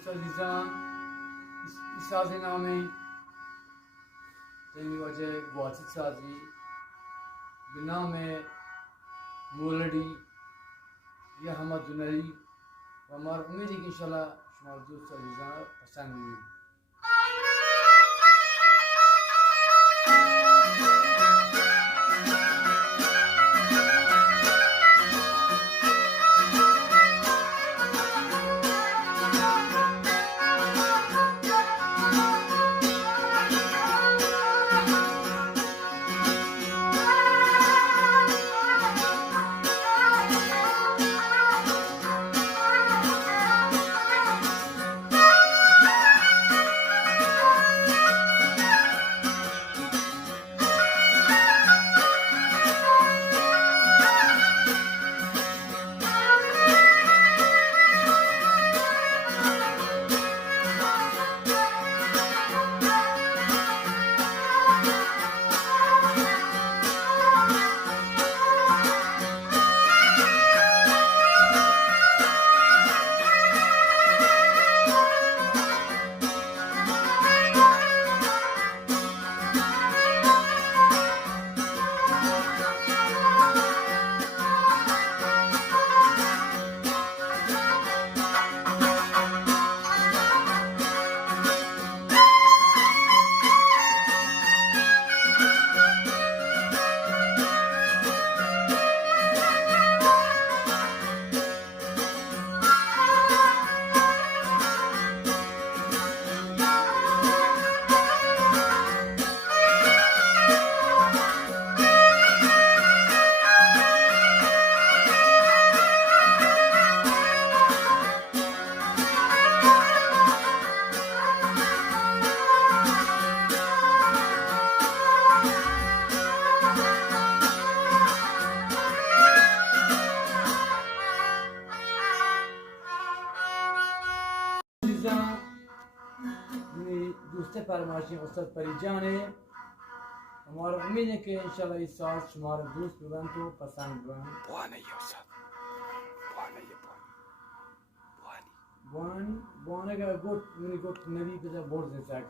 دوست عزیزان این ساز نامی تیمی وجه گواتی سازی به نام مولڈی یا همه دونری و ما امیدی که انشالله شما دوست عزیزان پسند می‌بینید. دوست فرمایشی استاد پریجانه हमारा उम्मीद है कि इंशाल्लाह इस साल तुम्हारा दोस्त बुलंद तो पसंद बुलंद بوانه یه استاد بوانه یه بوانی بوانه का गोट मैंने गोट नदी पे जा बोर्ड से तक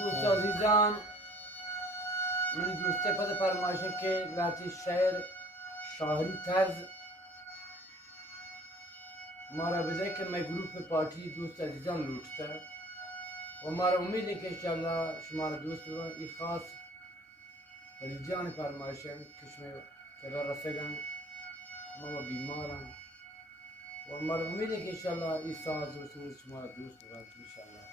دوست عزیزان من دوسته پد فرمایشه که لحظه شعر شاعری طرز ما را بده که من گروپ پارتی دوست عزیزان لوٹتا و ما را امید ہے کہ انشاءاللہ شما را دوست رو ای خاص فریجان فرمایشن که شما کرا رسگن ما بیمارن و ما را امید ہے کہ انشاءاللہ ای ساز و سوز شما را دوست رو انشاءاللہ